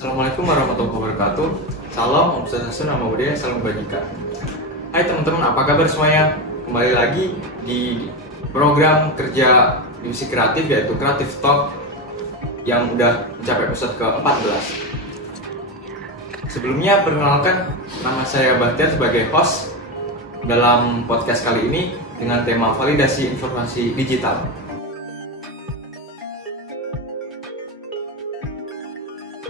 Assalamualaikum warahmatullahi wabarakatuh. Salam, Om Swastiastu, Namo Buddhaya, salam kebajikan. Hai teman-teman, apa kabar semuanya? Kembali lagi di program kerja divisi kreatif, yaitu Creative Talk yang udah mencapai episode ke-14. Sebelumnya perkenalkan, nama saya Bahtiar sebagai host dalam podcast kali ini dengan tema validasi informasi digital.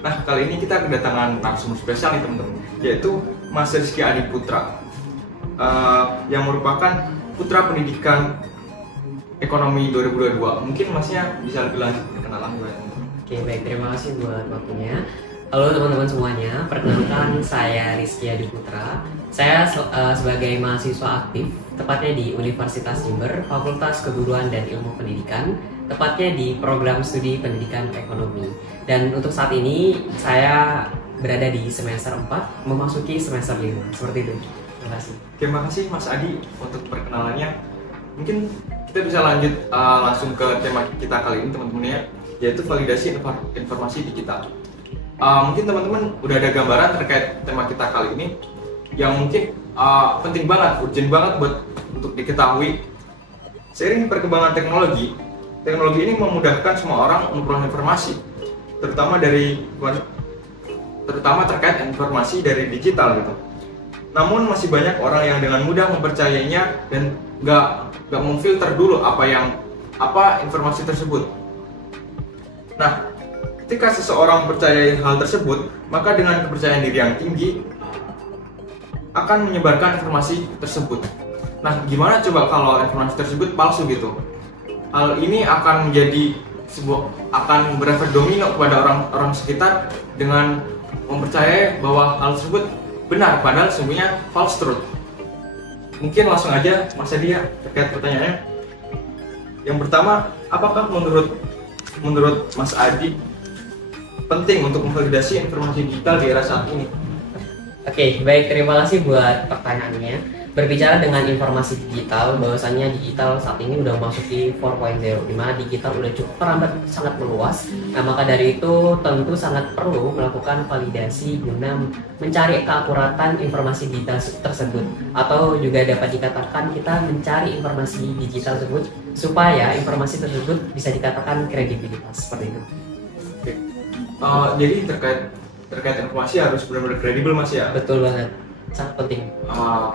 Nah, kali ini kita kedatangan narasumber spesial nih teman-teman, yaitu Mas Rizky Adi Putra, yang merupakan Putra Pendidikan Ekonomi 2022. Mungkin Masnya bisa lebih lanjut perkenalan buat teman-teman. Oke, baik, terima kasih buat waktunya. Halo teman-teman semuanya, perkenalkan saya Rizky Adi Putra. Saya sebagai mahasiswa aktif, tepatnya di Universitas Jember, Fakultas Keguruan dan Ilmu Pendidikan, tepatnya di program studi pendidikan ekonomi. Dan untuk saat ini saya berada di semester 4, memasuki semester 5, seperti itu. Terima kasih. Terima kasih Mas Adi untuk perkenalannya. Mungkin kita bisa lanjut langsung ke tema kita kali ini teman-teman ya, yaitu validasi informasi digital. Mungkin teman-teman udah ada gambaran terkait tema kita kali ini, yang mungkin penting banget, urgent banget untuk diketahui. Seiring perkembangan teknologi ini memudahkan semua orang memperoleh informasi, terutama terkait informasi dari digital gitu. Namun masih banyak orang yang dengan mudah mempercayainya dan nggak memfilter dulu apa informasi tersebut. Nah, ketika seseorang percaya hal tersebut, maka dengan kepercayaan diri yang tinggi akan menyebarkan informasi tersebut. Nah, gimana coba kalau informasi tersebut palsu gitu? Hal ini akan akan berefek domino kepada orang-orang sekitar dengan mempercayai bahwa hal tersebut benar, padahal sesungguhnya false truth. Mungkin langsung aja Mas Adi ya, terkait pertanyaannya. Yang pertama, apakah menurut Mas Adi penting untuk memvalidasi informasi digital di era saat ini? Oke, baik, terima kasih buat pertanyaannya. Berbicara dengan informasi digital, bahwasannya digital saat ini udah memasuki 4.0, di mana digital udah cukup merambat sangat meluas. Nah, maka dari itu tentu sangat perlu melakukan validasi guna mencari keakuratan informasi digital tersebut, atau juga dapat dikatakan kita mencari informasi digital tersebut supaya informasi tersebut bisa dikatakan kredibilitas, seperti itu. Oke. Jadi terkait informasi harus benar-benar kredibel Mas ya? Betul banget, sangat penting.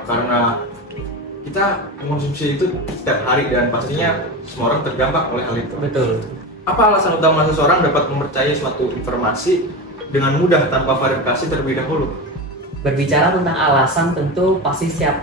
Karena kita mengonsumsi itu setiap hari dan pastinya semua orang terdampak oleh hal itu. Betul. Apa alasan utama seseorang dapat mempercayai suatu informasi dengan mudah tanpa verifikasi terlebih dahulu? Berbicara tentang alasan, tentu pasti setiap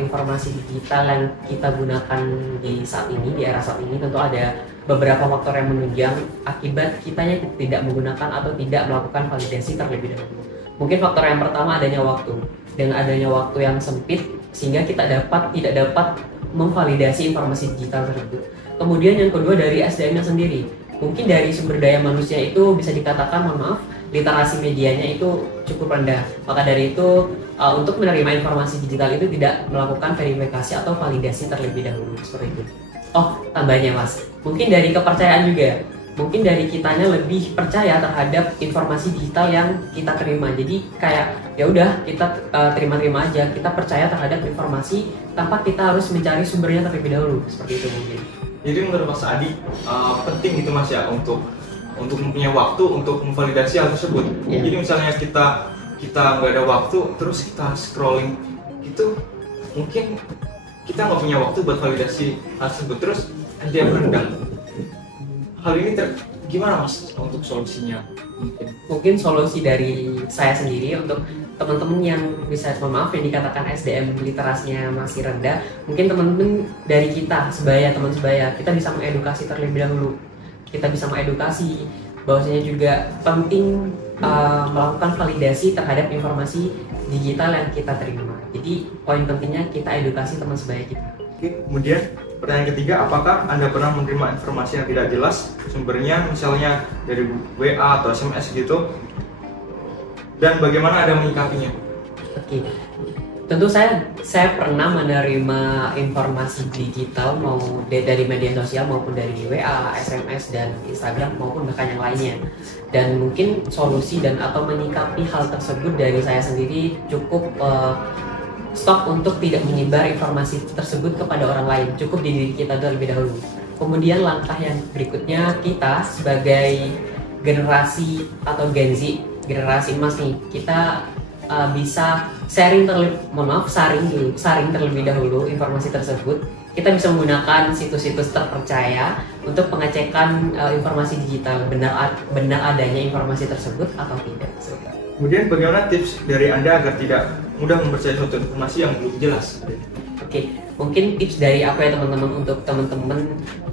informasi digital yang kita gunakan di saat ini, di era saat ini, tentu ada beberapa faktor yang menunjang akibat kitanya tidak menggunakan atau tidak melakukan validasi terlebih dahulu. Mungkin faktor yang pertama adanya waktu. Dengan adanya waktu yang sempit, sehingga kita tidak dapat memvalidasi informasi digital tersebut. Kemudian yang kedua dari SDM-nya sendiri. Mungkin dari sumber daya manusia itu bisa dikatakan, mohon maaf, literasi medianya itu cukup rendah. Maka dari itu untuk menerima informasi digital itu tidak melakukan verifikasi atau validasi terlebih dahulu, seperti itu. Oh, tambahnya Mas, mungkin dari kepercayaan juga. Mungkin dari kitanya lebih percaya terhadap informasi digital yang kita terima. Jadi kayak ya udah kita terima-terima aja, kita percaya terhadap informasi tanpa kita harus mencari sumbernya terlebih dahulu, seperti itu mungkin. Jadi menurut Mas Adi penting gitu Mas ya untuk mempunyai waktu untuk memvalidasi hal tersebut. Yeah. Jadi misalnya kita nggak ada waktu terus kita scrolling itu, mungkin kita nggak punya waktu buat validasi hal tersebut, terus dia berendam. Hal ini gimana Mas untuk solusinya? Mungkin solusi dari saya sendiri untuk teman-teman yang bisa, maaf, yang dikatakan SDM literasinya masih rendah, mungkin teman-teman dari kita teman sebaya, kita bisa mengedukasi terlebih dahulu. Kita bisa mengedukasi bahwasanya juga penting melakukan validasi terhadap informasi digital yang kita terima. Jadi poin pentingnya kita edukasi teman sebaya kita. Oke, kemudian pertanyaan ketiga, apakah Anda pernah menerima informasi yang tidak jelas sumbernya, misalnya dari WA atau SMS gitu, dan bagaimana Anda menyikapinya? Oke, Tentu saya pernah menerima informasi digital mau dari media sosial maupun dari WA, SMS dan Instagram maupun bahkan yang lainnya. Dan mungkin solusi dan atau menyikapi hal tersebut dari saya sendiri cukup stop untuk tidak menyebar informasi tersebut kepada orang lain. Cukup di diri kita terlebih dahulu. Kemudian langkah yang berikutnya, kita sebagai generasi atau Gen Z, generasi emas nih, kita bisa saring terlebih dahulu informasi tersebut. Kita bisa menggunakan situs-situs terpercaya untuk pengecekan informasi digital, benar adanya informasi tersebut atau tidak. Kemudian bagaimana tips dari Anda agar tidak mudah mempercayai suatu informasi yang belum jelas? Oke, mungkin tips dari aku ya teman-teman, untuk teman-teman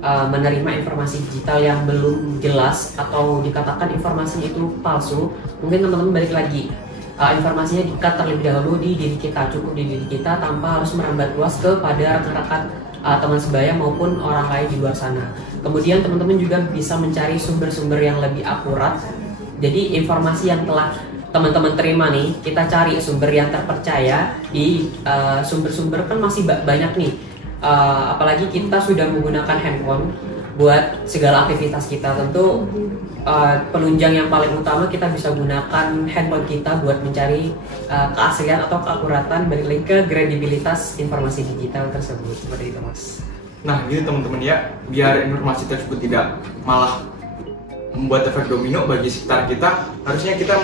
menerima informasi digital yang belum jelas atau dikatakan informasinya itu palsu, mungkin teman-teman balik lagi. Informasinya di-cut terlebih dahulu di diri kita, cukup di diri kita tanpa harus merambat luas kepada rekan-rekan teman sebaya maupun orang lain di luar sana. Kemudian teman-teman juga bisa mencari sumber-sumber yang lebih akurat. Jadi informasi yang telah teman-teman terima nih, kita cari sumber yang terpercaya di sumber-sumber kan masih banyak nih. Apalagi kita sudah menggunakan handphone buat segala aktivitas kita, tentu penunjang yang paling utama kita bisa gunakan handphone kita buat mencari keaslian atau keakuratan, balik lagi ke kredibilitas informasi digital tersebut, seperti itu Mas. Nah gitu teman-teman ya, biar informasi tersebut tidak malah membuat efek domino bagi sekitar kita, harusnya kita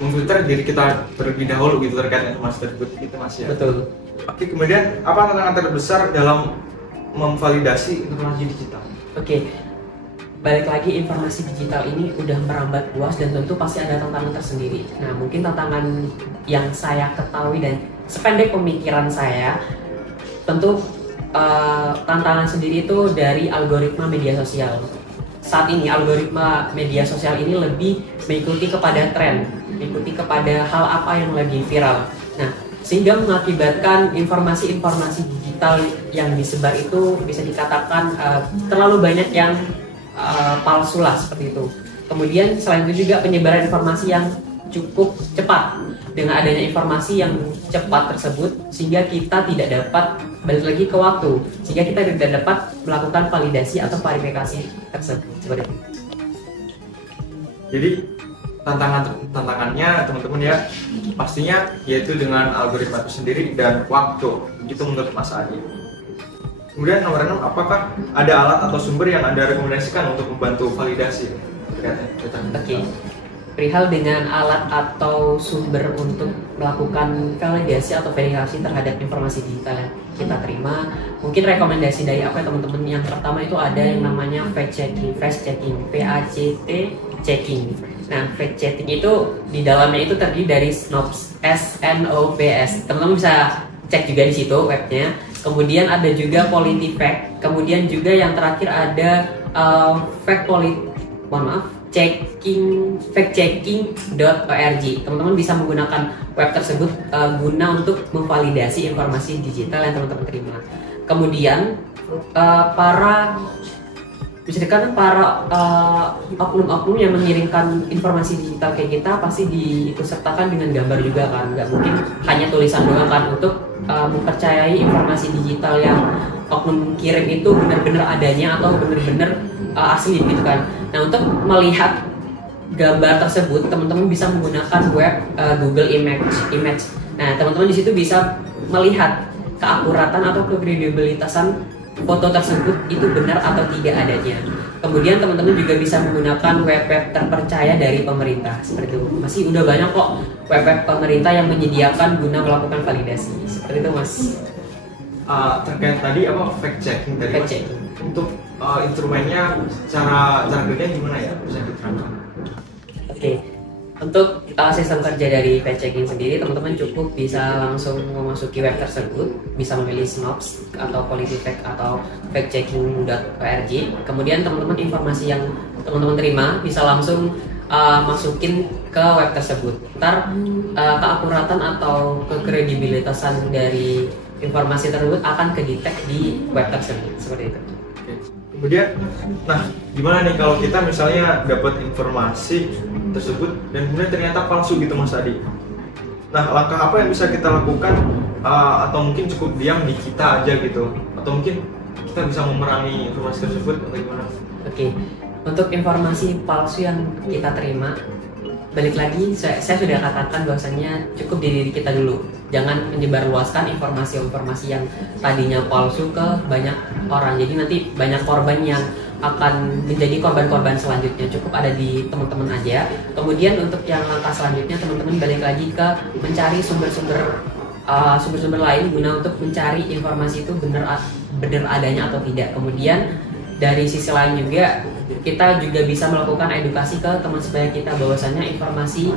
memfilter diri kita terlebih dahulu gitu terkait informasi tersebut, gitu Mas ya. Betul. Oke, kemudian apa tantangan terbesar dalam memvalidasi informasi digital? Oke, balik lagi, informasi digital ini udah merambat luas dan tentu pasti ada tantangan tersendiri. Nah, mungkin tantangan yang saya ketahui dan sependek pemikiran saya, tentu tantangan sendiri itu dari algoritma media sosial. Saat ini algoritma media sosial ini lebih mengikuti kepada tren, mengikuti kepada hal apa yang lagi viral. Nah, sehingga mengakibatkan informasi-informasi digital yang disebar itu bisa dikatakan terlalu banyak yang palsu lah, seperti itu. Kemudian selain itu juga penyebaran informasi yang cukup cepat. Dengan adanya informasi yang cepat tersebut, sehingga kita tidak dapat, balik lagi ke waktu, sehingga kita tidak dapat melakukan validasi atau verifikasi tersebut, seperti itu. Jadi tantangannya teman-teman ya, pastinya yaitu dengan algoritma itu sendiri dan waktu, itu menurut Mas Adi. Kemudian nomor 6, apakah ada alat atau sumber yang Anda rekomendasikan untuk membantu validasi? Oke. Perihal dengan alat atau sumber untuk melakukan validasi atau verifikasi terhadap informasi digital yang kita terima, mungkin rekomendasi dari apa ya teman-teman? Yang pertama itu ada yang namanya fact checking, FACT checking. Nah, fact checking itu di dalamnya itu terdiri dari SNOPS, SNOPS. Teman-teman bisa cek juga di situ webnya. Kemudian ada juga PolitiFact. Kemudian juga yang terakhir ada factchecking.org. Teman-teman bisa menggunakan web tersebut guna untuk memvalidasi informasi digital yang teman-teman terima. Kemudian bisa dikatakan para oknum-oknum yang mengirimkan informasi digital ke kita pasti diikutsertakan dengan gambar juga kan, nggak mungkin hanya tulisan doang kan. Untuk mempercayai informasi digital yang oknum kirim itu benar-benar adanya atau benar-benar asli gitu kan. Nah, untuk melihat gambar tersebut teman-teman bisa menggunakan web Google Image. Nah, teman-teman di situ bisa melihat keakuratan atau kekredibilitasan foto tersebut itu benar atau tidak adanya. Kemudian teman-teman juga bisa menggunakan web-web terpercaya dari pemerintah, seperti itu. Masih udah banyak kok web-web pemerintah yang menyediakan guna melakukan validasi, seperti itu Mas. Terkait tadi apa fact checking tadi Mas? Untuk instrumennya, cara kerjanya gimana ya, bisa diterangkan? Oke. Untuk sistem kerja dari fact checking sendiri, teman-teman cukup bisa langsung memasuki web tersebut, bisa memilih SNOPS atau PolitiFact atau factchecking.org. Kemudian teman-teman informasi yang teman-teman terima bisa langsung masukin ke web tersebut. Ntar keakuratan atau kekredibilitasan dari informasi tersebut akan kedetek di web tersebut, seperti itu. Kemudian, nah gimana nih kalau kita misalnya dapat informasi tersebut dan kemudian ternyata palsu gitu Mas Adi? Nah, langkah apa yang bisa kita lakukan, atau mungkin cukup diam di kita aja gitu, atau mungkin kita bisa memerangi informasi tersebut atau gimana? Oke, untuk informasi palsu yang kita terima, balik lagi saya sudah katakan bahwasannya cukup di diri kita dulu. Jangan menyebarluaskan informasi-informasi yang tadinya palsu ke banyak orang. Jadi nanti banyak korban yang akan menjadi korban-korban selanjutnya. Cukup ada di teman-teman aja. Kemudian untuk yang langkah selanjutnya, teman-teman balik lagi ke mencari sumber-sumber lain guna untuk mencari informasi itu benar adanya atau tidak. Kemudian dari sisi lain juga kita juga bisa melakukan edukasi ke teman sebaya kita bahwasannya informasi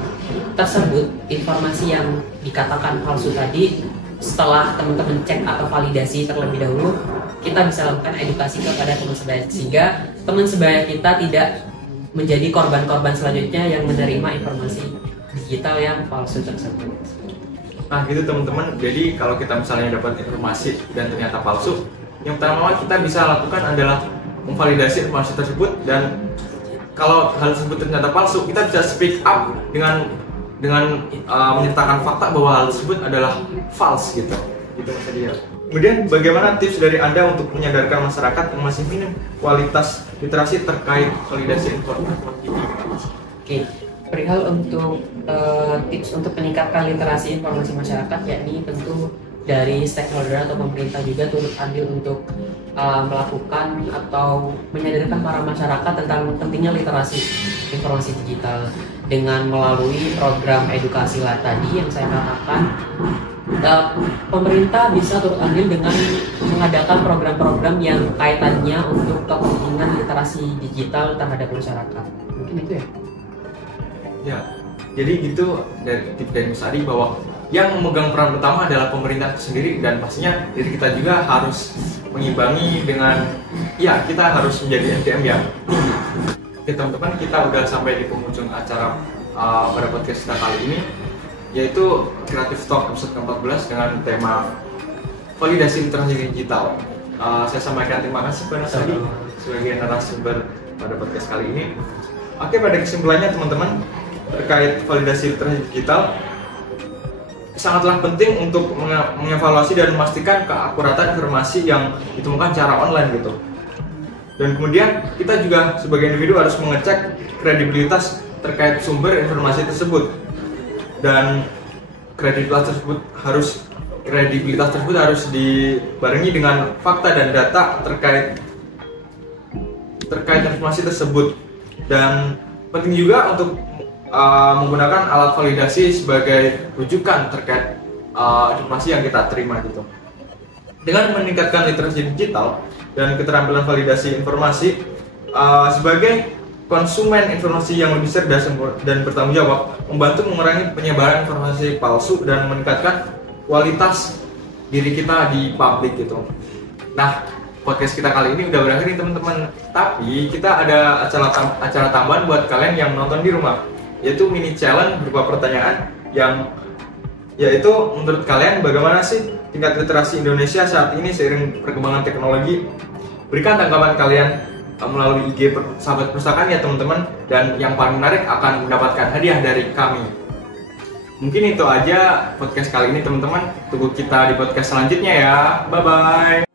tersebut, informasi yang dikatakan palsu tadi, setelah teman-teman cek atau validasi terlebih dahulu, kita bisa lakukan edukasi kepada teman sebaya sehingga teman sebaya kita tidak menjadi korban-korban selanjutnya yang menerima informasi digital yang palsu tersebut. Nah gitu teman-teman, jadi kalau kita misalnya dapat informasi dan ternyata palsu, yang pertama kita bisa lakukan adalah memvalidasi informasi tersebut, dan kalau hal tersebut ternyata palsu, kita bisa speak up dengan menyertakan fakta bahwa hal tersebut adalah false gitu Mas Adi ya. Kemudian bagaimana tips dari Anda untuk menyadarkan masyarakat yang masih minim kualitas literasi terkait validasi informasi? Oke, perihal untuk tips untuk meningkatkan literasi informasi masyarakat, yakni tentu dari stakeholder atau pemerintah juga turut andil untuk melakukan atau menyadarkan para masyarakat tentang pentingnya literasi informasi digital dengan melalui program edukasi lah tadi yang saya katakan. Pemerintah bisa turut andil dengan mengadakan program-program yang kaitannya untuk kepentingan literasi digital terhadap masyarakat. Mungkin itu ya. Ya, jadi gitu dari tips dari Mas Adi bahwa yang memegang peran utama adalah pemerintah itu sendiri, dan pastinya diri kita juga harus mengimbangi dengan kita harus menjadi SDM yang tinggi. Oke teman-teman, kita udah sampai di penghujung acara pada podcast kita kali ini, yaitu Creative Talk episode ke-14 dengan tema validasi literasi digital. Saya sampaikan terima kasih kepada Mas Adi sebagai narasumber pada podcast kali ini. Oke, pada kesimpulannya teman-teman, terkait validasi literasi digital, sangatlah penting untuk mengevaluasi dan memastikan keakuratan informasi yang ditemukan secara online gitu. Dan kemudian kita juga sebagai individu harus mengecek kredibilitas terkait sumber informasi tersebut. Dan kredibilitas tersebut harus dibarengi dengan fakta dan data terkait informasi tersebut. Dan penting juga untuk menggunakan alat validasi sebagai rujukan terkait informasi yang kita terima gitu. Dengan meningkatkan literasi digital dan keterampilan validasi informasi, sebagai konsumen informasi yang lebih cerdas dan bertanggung jawab, membantu mengurangi penyebaran informasi palsu dan meningkatkan kualitas diri kita di publik gitu. Nah, podcast kita kali ini udah berakhir nih teman-teman. Tapi kita ada acara tambahan buat kalian yang menonton di rumah, yaitu mini challenge berupa pertanyaan yang yaitu menurut kalian bagaimana sih tingkat literasi Indonesia saat ini seiring perkembangan teknologi. Berikan tanggapan kalian melalui IG Sahabat Perpustakaan ya teman-teman, dan yang paling menarik akan mendapatkan hadiah dari kami. Mungkin itu aja podcast kali ini teman-teman. Tunggu kita di podcast selanjutnya ya. Bye bye.